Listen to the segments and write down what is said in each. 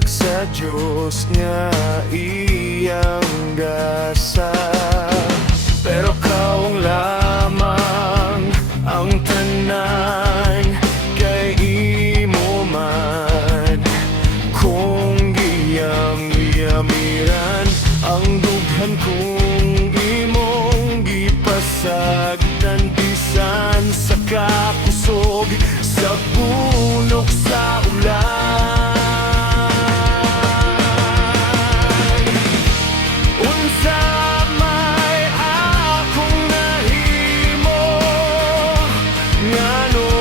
Hatag sa Diyos nga iyang gasa. Pero kaong lamang ang tanan kay imo man. Kung giyam-yamiran ang dughan kung imong gipasagdan, bisan sa kakusog sa bunok sa ulan. Unsa may akong nahimo, ngano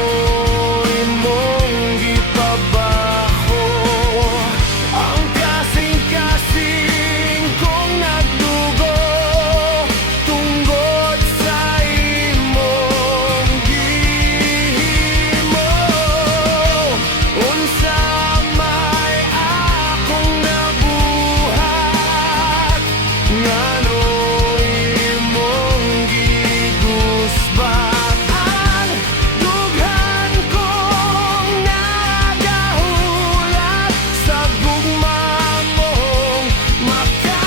imong gipabaho. Ang kasing-kasing kong nagdugo tungod sa imong gihimo. Unsa may akong nabuhat, ngano imong gigusbat. Ang dughan kong nagahulat sa gugma mong makahilanan.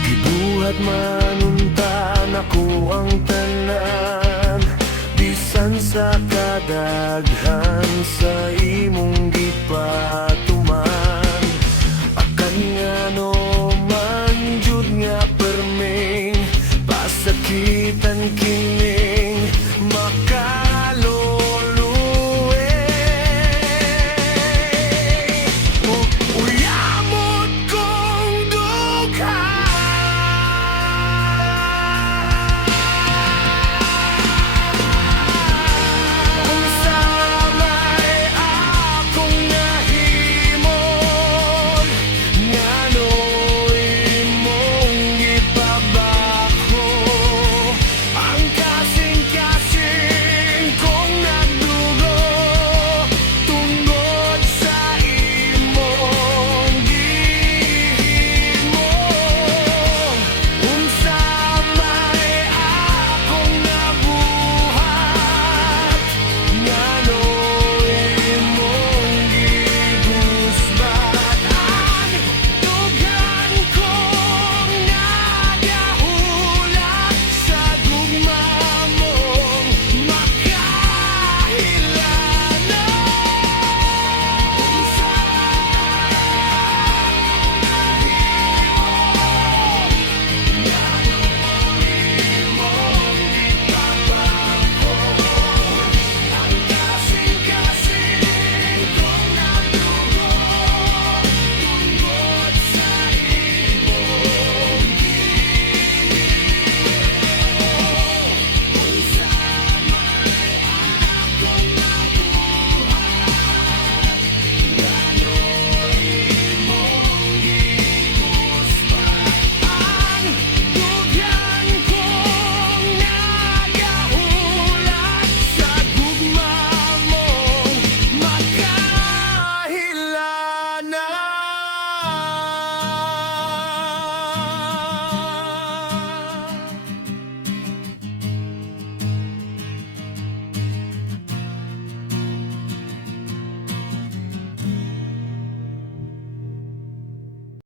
Gibuhat manuntan ako ang tanan, bisan sa kadaghan sa imong gipa